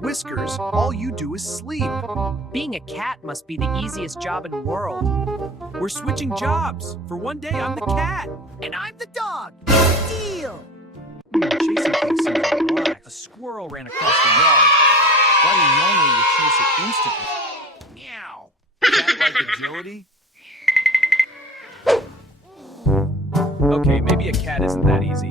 Whiskers, all you do is sleep. Being a cat must be the easiest job in the world. We're switching jobs. For one day, I'm the cat. And I'm the dog. It's a deal. Chasing things seems relaxed. A squirrel ran across the yard. Buddy normally would chase it instantly. Meow. Cat-like agility? Okay, maybe a cat isn't that easy.